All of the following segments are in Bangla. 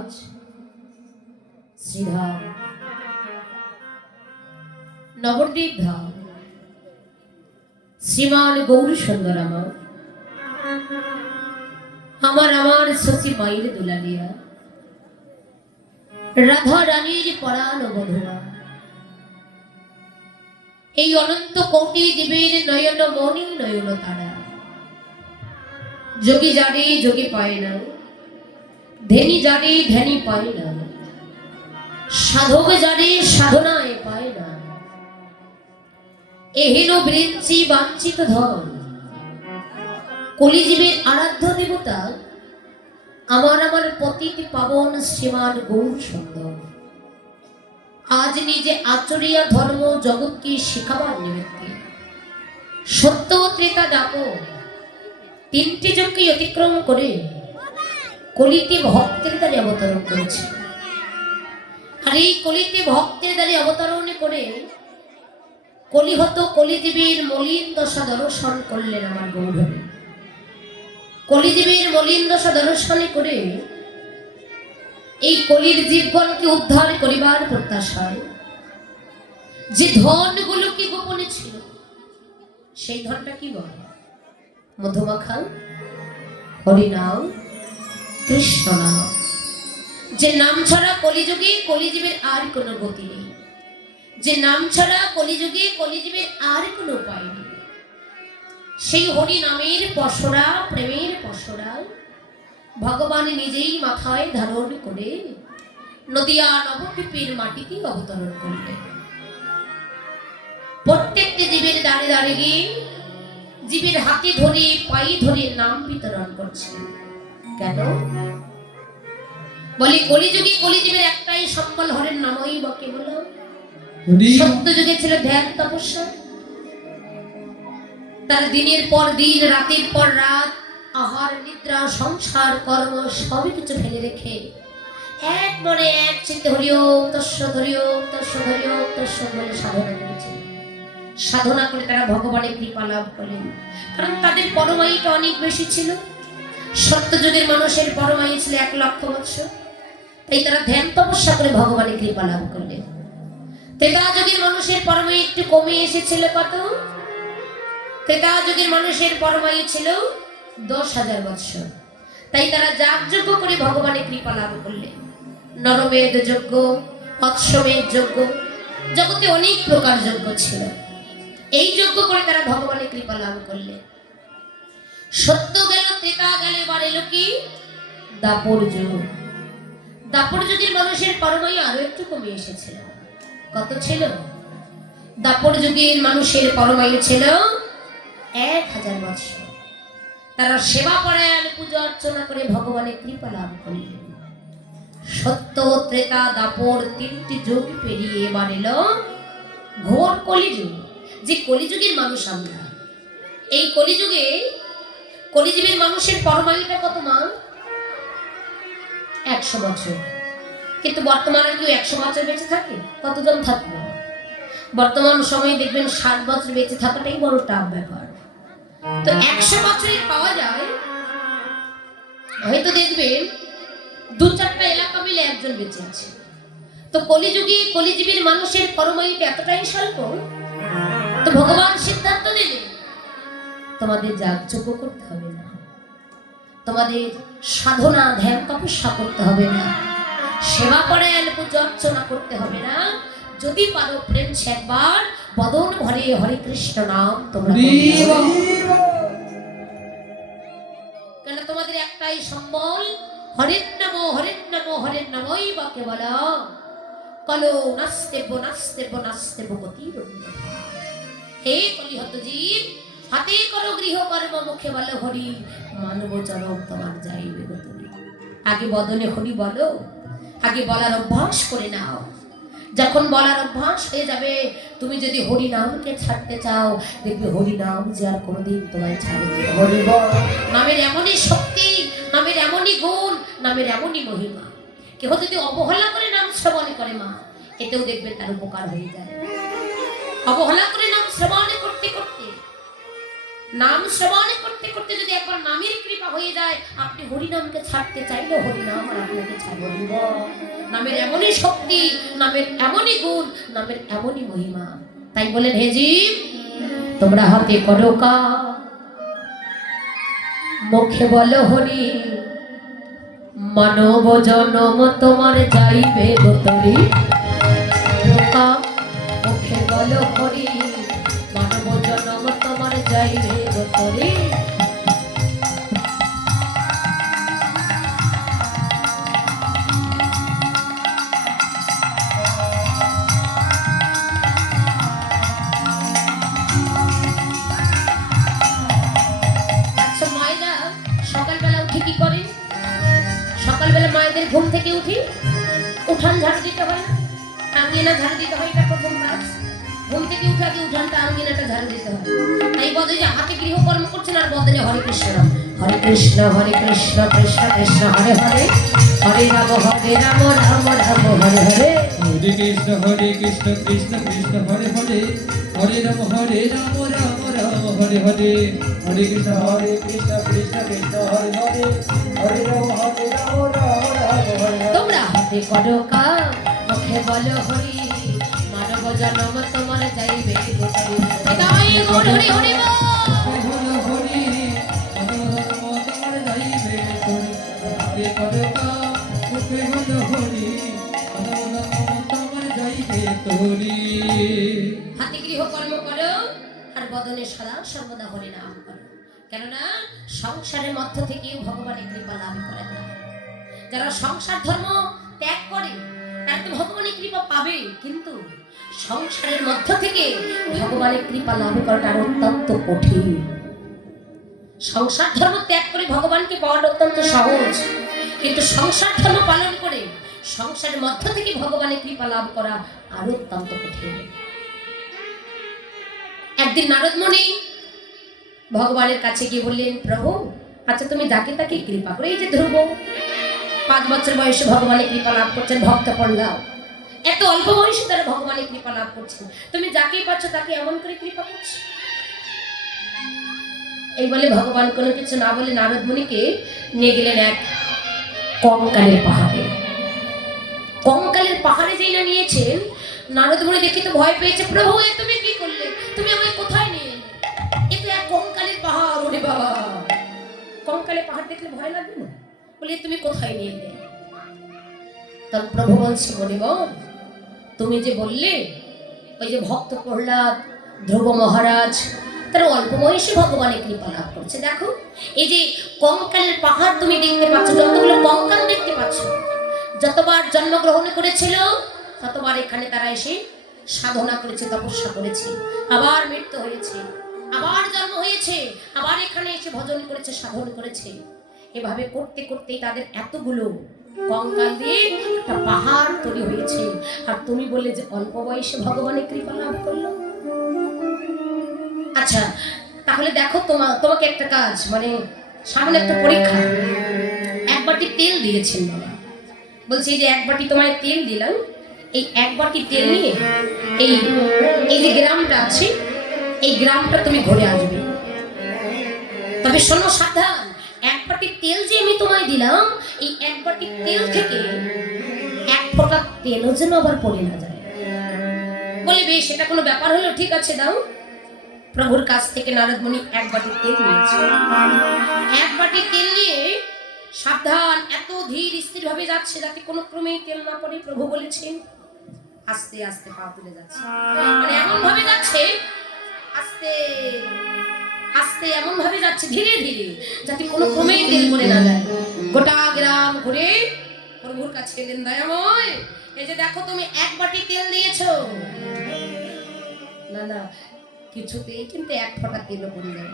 আজ শ্রীধাম নবদ্বীপ ধাম শ্রীমান গৌর সুন্দর আমার শশী মায়ের দুলালিয়া রাধা রানীর পরাণ বধুয়া এই অনন্ত কোটি জীবের নয়ন মনি নয়ন তারা যোগী জানে যোগী পায় না, ধ্যানী জানে ধ্যানী পায় না, সাধক জানে সাধনায় পায় না। এহেন বৃঞ্চি বাঞ্ছিত ধন কলিজীবের আরাধ্য দেবতা আমার পতিত পাবন শ্রীমান গৌর সুন্দর আজ নিজে আচরিয়া ধর্ম জগৎকে শিখাবার নিমিত্তে সত্য ত্রেতা দাপর তিনটি যুগকে অতিক্রম করে কলিতে ভক্তের দ্বারে অবতরণ করেছে। আর এই কলিতে ভক্তের দ্বারে অবতরণ করে কলিহত কলিজীবীর মলিন দশা দর্শন করলেন আমার গৌরবে। কলিজীবীর মলিন দশা দর্শনে করে এই কলির জীবগণকে উদ্ধার করিবার প্রত্যাশায় যে ধনগুলো কি গোপনে ছিল সেই ধনটা কি বলে মধুমাখা হরিনাম কৃষ্ণ নাম, যে নাম ছাড়া কলিযুগে কলিজীবের আর কোনো গতি নেই, যে নাম ছাড়া কলিযুগে কলিজীবের আর কোনো উপায় নেই। সেই হরি নামের পশরা প্রেমের পশরা ভগবান নিজেই মাথায় ধারণ করে নদিয়া নবদ্বীপের মাটিতে অবতরণ করলেন। প্রত্যেকটি জীবের দাঁড়ে দাঁড়িয়ে গিয়ে জীবের হাতে ধরে পায়ে ধরে নাম বিতরণ করছে। কেন বলে কলিযুগে কলিজীবের একটাই সম্বল হরের নামই বা কেবল। সত্য যুগে ছিল ধ্যান তপস্যা, তার দিনের পর দিন রাতের পর রাত আহার নিদ্রা সংসার কর্ম সবই কিছু ফেলে রেখে এক মনে এক চিত্তে হরিওম তস্যৎ হরিওম তস্যৎ হরিওম তস্যৎ বলে সাধনা করেছে। সাধনা করে তারা ভগবানের কৃপা লাভ করলেন, কারণ তাদের পরমায়ুটা অনেক বেশি ছিল। সত্য যুগের মানুষের পরমায়ু ছিল 1 লক্ষ বৎসর, তাই তারা ধ্যান তপস্যা করে ভগবানের কৃপা লাভ করলেন। ত্রেতা যুগের মানুষের পরমায়ু একটু কমে এসেছিল কত? ত্রেতা যুগের মানুষের পরমায়ু ছিল 10,000 বৎসর, তাই তারা যাগযজ্ঞ করে ভগবানের কৃপা লাভ করলেন। নরমেধ যজ্ঞ, অশ্বমেধ যজ্ঞ, জগতে অনেক প্রকার যজ্ঞ ছিল। এই যজ্ঞ করে তারা ভগবানের কৃপা লাভ করলেন। সত্য গেল, ত্রেতা গেল, এবার এলো কি দাপর যুগ। দাপর যুগের মানুষের পরমায়ু আরো একটু কমে এসেছিল। কত ছিল? দাপর যুগের মানুষের পরমায়ু ছিল 1000 বৎসর। তারা সেবা পরায়ণ পূজা অর্চনা করে ভগবানের কৃপা লাভ করলেন। সত্য ত্রেতা দাপর তিনটি যুগ পেরিয়ে এবার এলো ঘোর কলিযুগ। যে কলিযুগের মানুষ আমরা, এই কলিযুগে কলিযুগের মানুষের পরমায়ুটা কত মা? 100 বছর। কিন্তু বর্তমানে কেউ 100 বছর বেঁচে থাকে? কতজন থাকবে? বর্তমান সময়ে দেখবেন 60 বছর বেঁচে থাকাটাই বড় টাফ ব্যাপার। তো 100 বছরের পাওয়া যায়, হয়তো দেখবেন 2-4টা এলাকা মিলে একজন বেঁচে আছে। তো কলিযুগে কলিজীবীর মানুষের পরমায়ুটা এতটাই স্বল্প, তো ভগবান সিদ্ধান্ত দিলেন তোমাদের যাগযজ্ঞ করতে হবে না, তোমাদের সাধনা ধ্যান তপস্যা করতে হবে না, সেবা পরায়ণ পূজা অর্চনা করতে হবে না। যদি পারো প্রেম একবার বদন ভরে হরে কৃষ্ণ নাম তোমরা কেন? তোমাদের একটাই সম্বল হরের নাম, হরের নাম, হরের নামই বা কেবল। কলো নাস্তে বনাস্তে বনাস্তে বগতির। হে কলিহত জীব, হাতে করো গৃহ কর্ম, মুখে বলো হরি, মানব চরম তোমার যাইবে গো তুমি। আগে বদনে হরি বলো, আগে বলার অভ্যাস করে নাও। যখন বলার অভ্যাস হয়ে যাবে, তুমি যদি হরি নামকে ছাড়তে চাও, দেখবে হরি নাম যে আর কোনোদিন তোমায় ছাড়বে। নামের এমনই শক্তি, নামের এমনই গুণ, নামের এমনই মহিমা। কেউ যদি অবহেলা করে নাম শ্রবণ করে মা, এতেও দেখবে তার উপকার হয়ে যায়। অবহেলা করে নাম শ্রবণ করতে করতে নাম শ্রবণ করতে করতে যদি একবার নামের কৃপা হয়ে যায়, আপনি হরিনামকে ছাড়তে চাইলে হরিনাম আর আপনাকে ছাড়ব। নামের এমনই শক্তি, নামের এমনই গুণ, নামের এমনই মহিমা। তাই বলেন হে জীব, তোমরা হাতে করো কাজ, মুখে বলো হরি, মানব জনম তোমার যাইবে গোতরি। মুখে বলো হরি, মানব জনম তোমার যাইবে গোতরি। আচ্ছা মায়েরা সকালবেলা উঠে কি করে? সকালবেলা মায়েদের ঘুম থেকে উঠি উঠান ঝাড়ু দিতে হয় না, আঙ্গিনা ঝাড়ু দিতে হয়, এটা প্রথম কাজ। ঘুম থেকে উঠে আগে উঠানটা আঙ্গিনাটা ঝাড়ু দিতে হয়। তাই বলে যে হাতে গৃহকর্ম করছেন আর বদলে হরে কৃষ্ণ রাম, হরে কৃষ্ণ কৃষ্ণ কৃষ্ণ হরে হরে, হরে রাম রাম রাম হরে হরে। হরে কৃষ্ণ কৃষ্ণ কৃষ্ণ হরে হরে, হরে রাম রাম হরে হরে। হরে কৃষ্ণ কৃষ্ণ কৃষ্ণ হরে হরে, হরে রাম রাম হরে হরে। তোমরা হাতে করো কাজ, মুখে বলো হরি, মানব জনম তোমার যাইবে গোতরি। এটাই গৌর হরি হরি বল। হরে হরে, তোমার যাইবে তোরি। হরে হরে মুখে বলো হরি, তোমার যাইবে তোরি। হাতে গৃহকর্ম করো আর বদনে সদা সর্বদা হরি নাম করো। কেননা সংসারের মধ্য থেকেও ভগবানের কৃপা লাভ করা যায়। যারা সংসার ধর্ম ত্যাগ করে তারা তো ভগবানের কৃপা পাবে, কিন্তু সংসারের মধ্য থেকে ভগবানের কৃপা লাভ করাটা আর অত্যন্ত কঠিন। সংসার ধর্ম ত্যাগ করে ভগবানকে পাওয়াটা অত্যন্ত সহজ, কিন্তু সংসার ধর্ম পালন করে সংসারের মধ্য থেকে ভগবানের কৃপা লাভ করা আরো অত্যন্ত কঠিন। একদিন নারদ মুনি ভগবানের কাছে গিয়ে বললেন, প্রভু আচ্ছা তুমি যাকে তাকে কৃপা করে, এই যে ধ্রুব 5 বছর বয়সে ভগবানের কৃপা লাভ করছেন, ভক্ত প্রহ্লাদ এত অল্প বয়সে তারা ভগবানের কৃপা লাভ করছেন, তুমি যাকেই পাচ্ছ তাকে এমন করে কৃপা করছো। এই বলে ভগবান কোনো কিছু না বলে নারদ মুনিকে নিয়ে গেলেন এক কঙ্কালের পাহাড়ে। কঙ্কালের পাহাড়ে যেই না নিয়েছেন, নারদ মুনি দেখে তো ভয় পেয়েছে, প্রভু এ তুমি কি করলে, তুমি আমায় কোথায় নিয়ে এলে? এ তো এক কঙ্কালের পাহাড়, ওরে বাবা। কঙ্কালের পাহাড় দেখলে ভয় লাগবে না? বলে তুমি কোথায় নিয়ে এলে? তখন প্রভু বলছে, মনিবর তুমি যে বললে ওই যে ভক্ত প্রহ্লাদ, ধ্রুব মহারাজ তারা অল্প বয়সে ভগবানের কৃপা লাভ করছে। দেখো এই যে কঙ্কালের পাহাড় তুমি দেখতে পাচ্ছ, যতগুলো কঙ্কাল দেখতে পাচ্ছ, যতবার জন্মগ্রহণ করেছিল ততবার এখানে তারা এসে সাধনা করেছে, তপস্যা করেছে, আবার মৃত্যু হয়েছে, আবার জন্ম হয়েছে, আবার এখানে এসে ভজন করেছে, সাধন করেছে। এভাবে করতে করতেই তাদের এতগুলো কঙ্কাল দিয়ে একটা পাহাড় তৈরি হয়েছে। আর তুমি বললে যে অল্প বয়সে ভগবানের কৃপা লাভ করলো। আচ্ছা তাহলে দেখো তোমাকে একটা কাজ, মানে সামনে একটা পরীক্ষা। 1 বাটি তেল দিয়েছেন বাবা, বলছি এই যে 1 বাটি তোমায় তেল দিলাম, এই 1 বাটি তেল নিয়ে এই যে গ্রামটা আছে, এই গ্রামটা তুমি ঘুরে আসবে। তবে শোনো সাবধান, 1 বাটি তেল যে আমি তোমায় দিলাম, এই 1 বাটি তেল থেকে 1 ফোঁটা তেলও যেন আবার পড়ে না যায়। বলে বেশ, এটা কোনো ব্যাপার হলো, ঠিক আছে দাও। প্রভুর কাছ থেকে নারদ মুনি 1 বাটি তেল নিয়েছে। 1 বাটি তেল নিয়ে সাবধান এত ধীর স্থির ভাবে যাচ্ছে যাতে কোনো ক্রমেই তেল না পড়ে। প্রভু বলেছেন আস্তে আস্তে পা তুলে যাচ্ছে, মানে এমন ভাবে যাচ্ছে, আস্তে আস্তে এমন ভাবে যাচ্ছে ধীরে ধীরে, যাতে কোনো ক্রমেই তেল পড়ে না যায়। গোটা গ্রাম ঘুরে প্রভুর কাছে এলেন, দয়াময় এই যে দেখো তুমি 1 বাটি তেল দিয়েছো, না না কিছুতেই কিন্তু 1 ফোঁটা তেলও পড়ে যায়।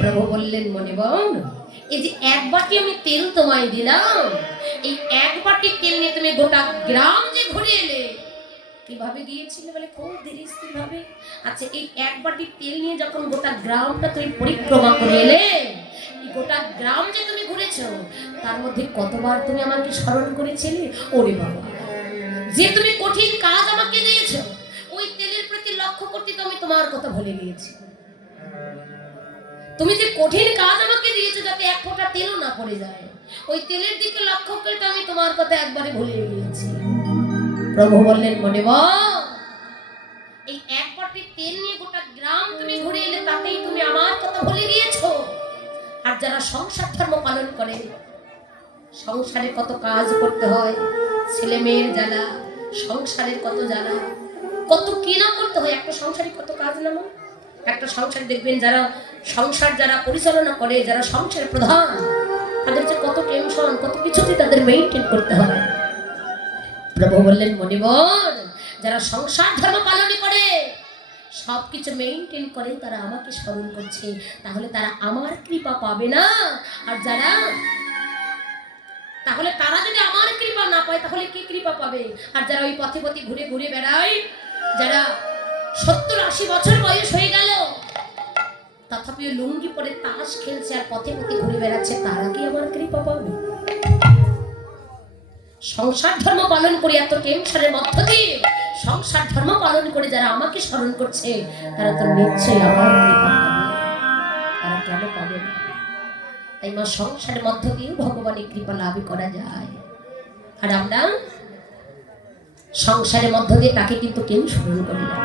প্রভু বললেন, মনিবর এই যে 1 বাটি আমি তেল তোমায় দিলাম, এই 1 বাটি তেল নিয়ে তুমি গোটা গ্রাম যে ঘুরে এলে, কিভাবে গিয়েছিলে? বলে খুব ধীরে স্থির ভাবে। আচ্ছা এই 1 বাটি তেল নিয়ে যখন গোটা গ্রামটা তুমি পরিক্রমা করে এলে, এই গোটা গ্রাম যে তুমি ঘুরেছো, তার মধ্যে কতবার তুমি আমাকে স্মরণ করেছিলে? ওরে বাবা, যে তুমি কঠিন কাজ আমাকে দিয়েছো, ওই তেলের প্রতি লক্ষ্য করতে তো আমি তোমার কথা ভুলে গিয়েছি। তুমি যে কঠিন কাজ আমাকে দিয়েছো যাতে এক ফোঁটা তেলও না পড়ে যায়, ওই তেলের দিকে লক্ষ্য করে তো আমি তোমার কথা একবারে ভুলে গিয়েছি। প্রভু বললেন মনে এই এক বাটি তেল নিয়ে গোটা গ্রাম তুমি ঘুরে এলে, তাতেই তুমি আমার কথা ভুলে গিয়েছো। আর যারা সংসার ধর্ম পালন করে, সংসারে কত কাজ করতে হয়, ছেলে মেয়ের জ্বালা, সংসারের কত জ্বালা, কত কিনা করতে হয়। একটা সংসারে কত কাজ নামো, একটা সংসারে দেখবেন যারা সংসার যারা পরিচালনা করে, যারা সংসারের প্রধান, তাদের যে কত টেনশন, কত কিছুতে তাদের মেইনটেইন করতে হয়। প্রভু বললেন মনিবর, যারা সংসার ধর্ম পালন করে, সবকিছু মেইনটেইন করে, তারা আমাকে স্মরণ করছে, তাহলে তারা আমার কৃপা পাবে না। আর যারা তাহলে তারা যদি আমার কৃপা না পায়, তাহলে কে কৃপা পাবে? আর যারা ওই পথে পথে ঘুরে ঘুরে বেড়ায়, যারা 70-80 বছর বয়স হয়ে গেল তথাপিও লুঙ্গি পরে তাস খেলছে আর পথে পথে ঘুরে বেড়াচ্ছে, তারা কি আমার কৃপা পাবে? সংসার ধর্ম পালন করে এত টেনশনের মধ্য দিয়ে সংসার ধর্ম পালন করে যারা আমাকে স্মরণ করছে, তারা তো নিশ্চয়ই আমার কৃপা পাবে। তারা কেন পাবে না? তাই মা, সংসারের মধ্য দিয়ে ভগবানের কৃপা লাভ করা যায়। আর আমরা সংসারের মধ্য দিয়ে তাকে কিন্তু কেউ স্মরণ করি না।